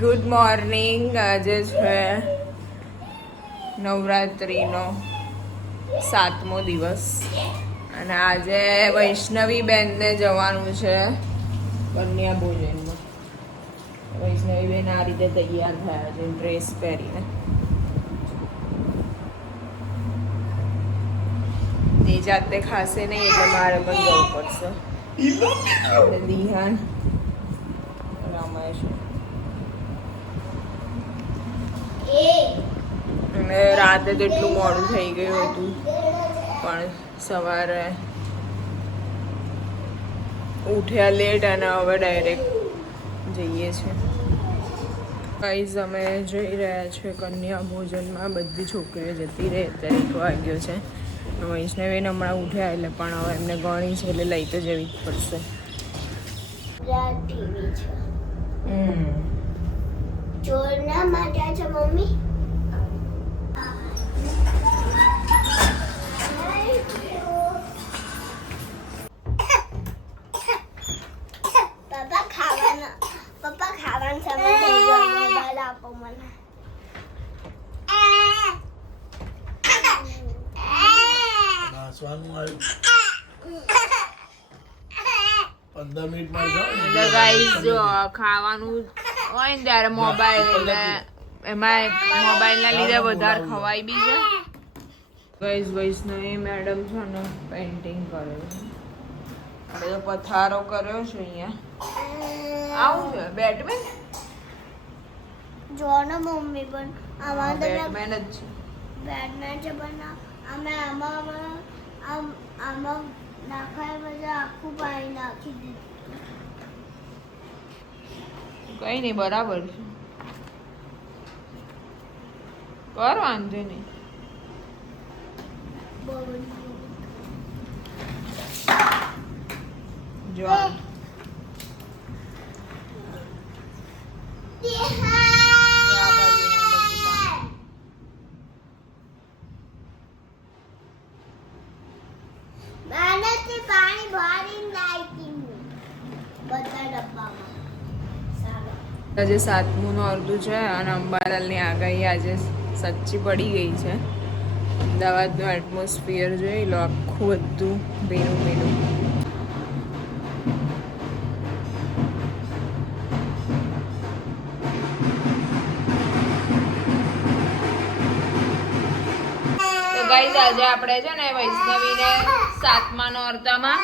Good morning. આજે છે નવરાત્રિનો 7મો દિવસ અને આજે વૈષ્ણવી બેનને જવાનું છે કન્યા ભોજનમાં. વૈષ્ણવી બેન આ રીતે તૈયાર થયા છે ડ્રેસ પહેરીને. એ જાતે ખાશે નહીં એટલે મારે પણ જવું પડશે. અને દિહાન રમાય છે અને રાતે તો એટલું મોડું થઈ ગયું હતું પણ સવારે ઉઠ્યા લેટ અને હવે ડાયરેક્ટ જઈએ છીએ. ગાઈઝ અમે જઈ રહ્યા છીએ કન્યા ભોજનમાં. બધી છોકરીઓ જતી રહે. અત્યારે 1 વાગ્યો છે. વૈષ્ણવીને હમણાં ઉઠ્યા એટલે પણ હવે એમને ગણી છે એટલે લઈ તો જવી જ પડશે. ચોરના માટે છે મમ્મી. પપ્પા ખાવાનું સમય થઈ ગયો. મોબાઈલ આપો મને. 15 મિનિટમાં જાઓ. એટલે ગાઈઝ જો ખાવાનું હોય ને ત્યારે મોબાઈલ એટલે એમાં મોબાઈલના લીધે વધારે ખવાય બી છે. ગાઈઝ વૈષ્ણવી મેડમ છે ને પેઇન્ટિંગ કરે છે. આપણે તો પથારો કર્યો છે અહીંયા. આવું છે બેટમેન. જો ને મમ્મી પણ આમાં તો બેટમેન જ છે. બેટમેન છે પણ અમે આમાં નાખાય બધા આખું પાણી નાખી દીધું. કઈ નહીં બરાબર છે. કર વાંધો નહીં. જો પાણી ભરીને લાવી બધા ડબ્બામાં. આજે 7મું અડધું છે અને અંબાલાલની આગાહી આજે સચ્ચી પડી ગઈ છે. અમદાવાદનું એટમોસ્ફિયર જોઈ લો, આખું બધું ભીનું ભીનું. તો ગાઈઝ આજે આપણે છે ને વૈષ્ણવીને 7મા નોરતામાં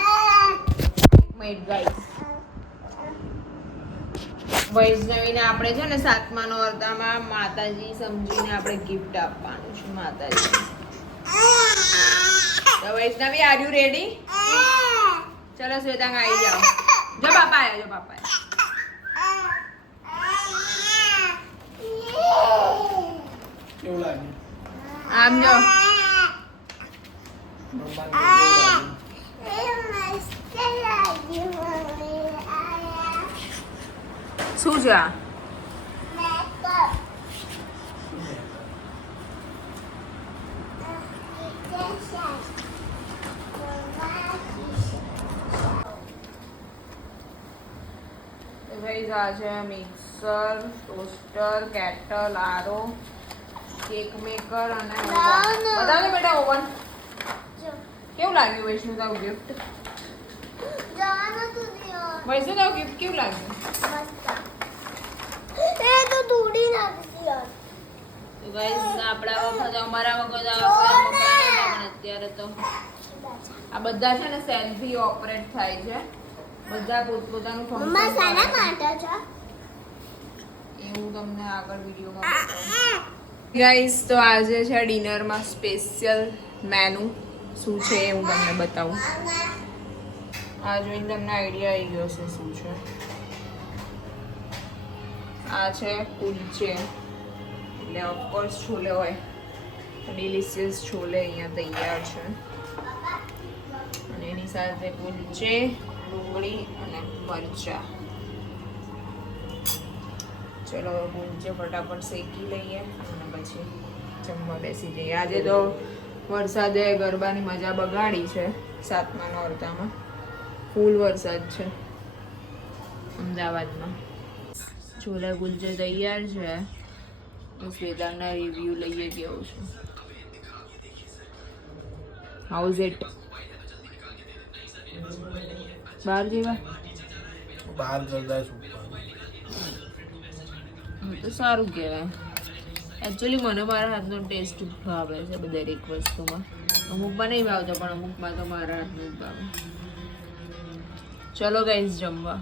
વૈષ્ણવીને આપણે છે ને 7મા નોરતામાં માતાજી સમજીને આપણે ગિફ્ટ આપવાનું છે માતાજી. તો વૈષ્ણવી આર યુ રેડી? ચલો શ્વેતાંગ આવી જાઓ. જો પાપા આયા, જો પાપા કેવું લાગે? આમ જો શું છે આ? આ છે મિક્સર, ટોસ્ટર, કેટલ, આરો, કેક મેકર અને બતાવો બેટા ઓવન. કેવું લાગ્યું વૈષ્ણુ તારું ગિફ્ટ? વૈષ્ણુ તારું ગિફ્ટ કેવું લાગ્યું? એ તો તોડી નાખી યાર. તો ગાઈસ આપણા વખત અમારા વખત પણ અત્યારે તો આ બધા છે ને સેલ્ફી ઓપરેટ થાય છે. બધા પોતપોતાનું મમ્મા સાના માટે છે એવું તમને આગળ વિડીયોમાં બતાવું. ગાઈસ તો આજે છે ડિનરમાં સ્પેશિયલ મેનુ શું છે એ હું તમને બતાવું. આ જોઈને તમને આઈડિયા આવી ગયો છે શું છે. આ છે કુલચે, એટલે ઓફકોર્સ છોલે હોય. ડિલિશિયસ છોલે અહીંયા તૈયાર છે અને એની સાથે કુલચે, ડુંગળી અને મરચા. ચલો કુલચે ફટાફટ શેકી લઈએ અને પછી જમવા બેસી જઈએ. આજે તો વરસાદે ગરબાની મજા બગાડી છે. 7મા નોરતામાં ફૂલ વરસાદ છે અમદાવાદમાં. છોલા કુલચે તૈયાર છે. બસ વેદાંતના રિવ્યુ લઈએ કેવું છે. How's it? બહાર જેવા બહાર કરતા શું તો સારું કહેવાય. એકચ્યુઅલી મને મારા હાથનો ટેસ્ટ ભાવે છે દરેક વસ્તુમાં. અમુકમાં નહીં ભાવતો પણ અમુકમાં તો મારા હાથનું જ ભાવે. ચલો ગાઈસ જમવા.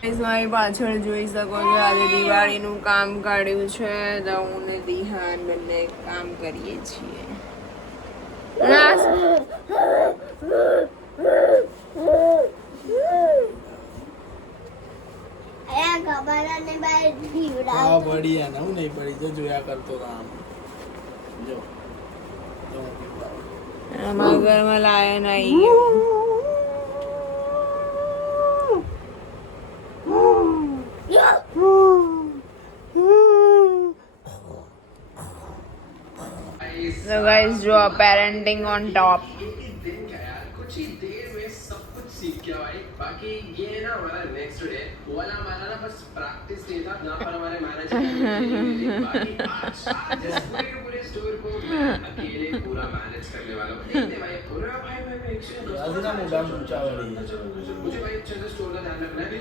ગાઈસ મારી પાછળ જોઈ શકો છો આજે દિવાળીનું કામ કાઢ્યું છે. તો હું ને દિહાન બંને કામ કરીએ છીએ. હા પડી ને હું નહીં પડી તો જોયા કરતો હતો આમ જો અમારા ઘરમાં લાયન આવી ગયો. So guys, जो parenting on top. कुछ ही देर में सब कुछ सीख गया भाई. बाकी ये ना हमारा नेक्स्ट डे वाला हमारा ना बस प्रैक्टिस डे था ना पर हमारे मैनेजर बाकी आज पूरे स्टोर को मैं अकेले पूरा मैनेज करने वाला हूँ. देखते भाई पूरा भाई मैं एक्चुअली આજે ના મોટા ઊંચા વાળી मुझे भाई अच्छे से स्टोर का ध्यान रखना है.